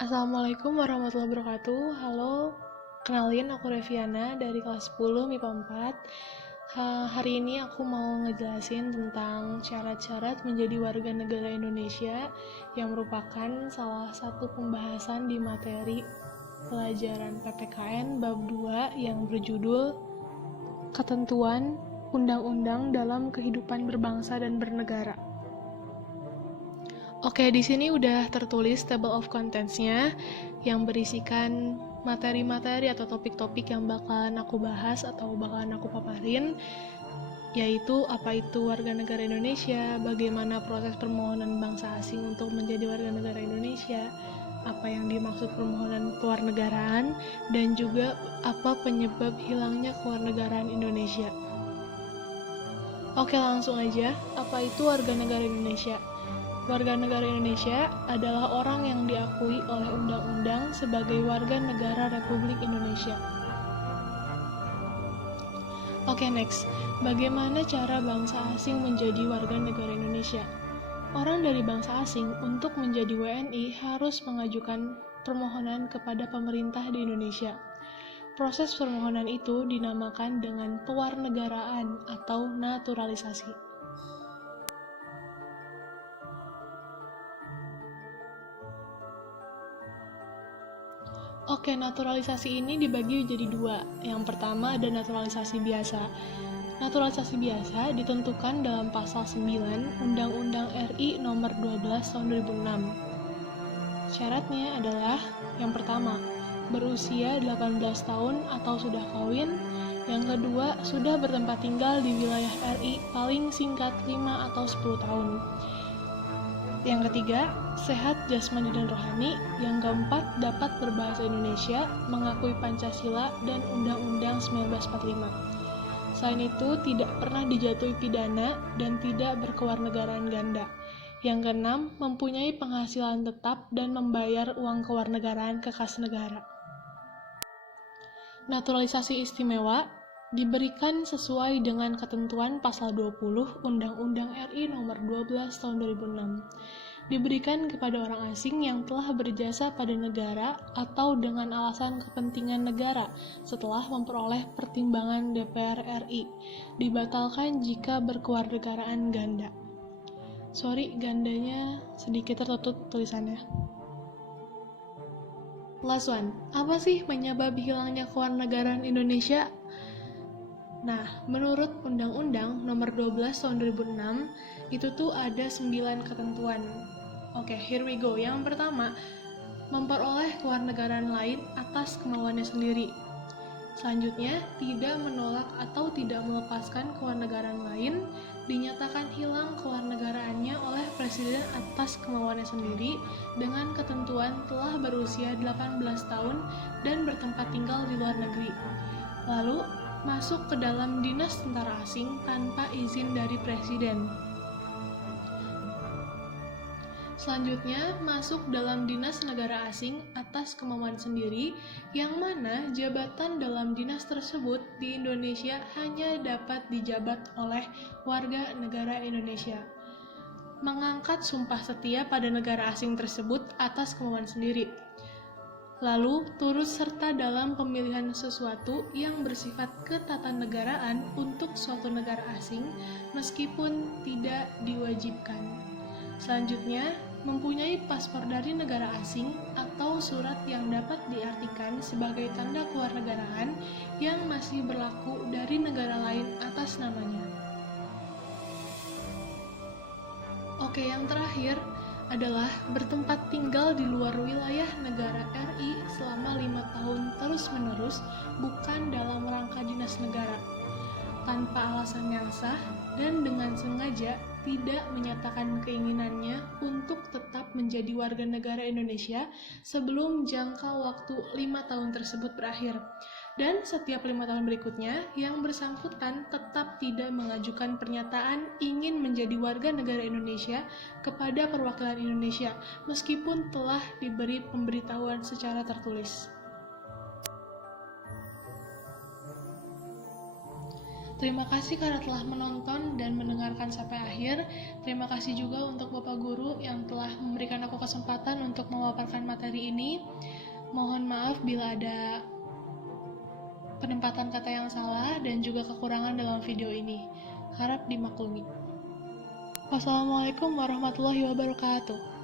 Assalamualaikum warahmatullahi wabarakatuh. Halo, kenalin aku Reviana dari kelas 10 MIPA 4. Hari ini aku mau ngejelasin tentang syarat-syarat menjadi warga negara Indonesia yang merupakan salah satu pembahasan di materi pelajaran PPKN bab 2 yang berjudul Ketentuan Undang-Undang dalam Kehidupan Berbangsa dan Bernegara. Oke, di sini udah tertulis table of contents-nya yang berisikan materi-materi atau topik-topik yang bakalan aku bahas atau bakalan aku paparin, yaitu apa itu warga negara Indonesia, bagaimana proses permohonan bangsa asing untuk menjadi warga negara Indonesia, apa yang dimaksud permohonan kewarganegaraan, dan juga apa penyebab hilangnya kewarganegaraan Indonesia. Oke, langsung aja, apa itu warga negara Indonesia? Warga negara Indonesia adalah orang yang diakui oleh undang-undang sebagai warga negara Republik Indonesia. Oke, next. Bagaimana cara bangsa asing menjadi warga negara Indonesia? Orang dari bangsa asing untuk menjadi WNI harus mengajukan permohonan kepada pemerintah di Indonesia. Proses permohonan itu dinamakan dengan pewarnegaraan atau naturalisasi. Oke, naturalisasi ini dibagi jadi dua. Yang pertama ada naturalisasi biasa. Naturalisasi biasa ditentukan dalam pasal 9 Undang-Undang RI nomor 12 tahun 2006. Syaratnya adalah yang pertama, berusia 18 tahun atau sudah kawin. Yang kedua, sudah bertempat tinggal di wilayah RI paling singkat 5 atau 10 tahun. Yang ketiga, sehat jasmani dan rohani. Yang keempat, dapat berbahasa Indonesia, mengakui Pancasila dan Undang-Undang 1945. Selain itu, tidak pernah dijatuhi pidana dan tidak berkewarganegaraan ganda. Yang keenam, mempunyai penghasilan tetap dan membayar uang kewarganegaraan ke kas negara. Naturalisasi istimewa diberikan sesuai dengan ketentuan pasal 20 Undang-Undang RI nomor 12 tahun 2006. Diberikan kepada orang asing yang telah berjasa pada negara atau dengan alasan kepentingan negara setelah memperoleh pertimbangan DPR RI. Dibatalkan jika berkewarganegaraan ganda. Sorry, gandanya sedikit tertutup tulisannya. Last one, apa sih penyebab hilangnya kewarganegaraan Indonesia? Nah, menurut Undang-Undang nomor 12 tahun 2006, itu tuh ada 9 ketentuan. Oke, here we go. Yang pertama, memperoleh kewarganegaraan lain atas kemauannya sendiri. Selanjutnya, tidak menolak atau tidak melepaskan kewarganegaraan lain, dinyatakan hilang kewarganegaraannya oleh Presiden atas kemauannya sendiri dengan ketentuan telah berusia 18 tahun dan bertempat tinggal di luar negeri. Lalu, masuk ke dalam dinas tentara asing tanpa izin dari Presiden. Selanjutnya, masuk dalam dinas negara asing atas kemauan sendiri, yang mana jabatan dalam dinas tersebut di Indonesia hanya dapat dijabat oleh warga negara Indonesia. Mengangkat sumpah setia pada negara asing tersebut atas kemauan sendiri. Lalu, turut serta dalam pemilihan sesuatu yang bersifat ketatanegaraan untuk suatu negara asing, meskipun tidak diwajibkan. Selanjutnya, mempunyai paspor dari negara asing atau surat yang dapat diartikan sebagai tanda kewarganegaraan yang masih berlaku dari negara lain atas namanya. Oke, yang terakhir adalah bertempat tinggal di luar wilayah negara RI selama 5 tahun terus-menerus, bukan dalam rangka dinas negara, tanpa alasan yang sah dan dengan sengaja tidak menyatakan keinginannya untuk tetap menjadi warga negara Indonesia sebelum jangka waktu 5 tahun tersebut berakhir. Dan setiap 5 tahun berikutnya, yang bersangkutan tetap tidak mengajukan pernyataan ingin menjadi warga negara Indonesia kepada perwakilan Indonesia, meskipun telah diberi pemberitahuan secara tertulis. Terima kasih karena telah menonton dan mendengarkan sampai akhir. Terima kasih juga untuk Bapak Guru yang telah memberi memberikan aku kesempatan untuk memaparkan materi ini. Mohon maaf bila ada penempatan kata yang salah dan juga kekurangan dalam video ini. Harap dimaklumi. Wassalamualaikum warahmatullahi wabarakatuh.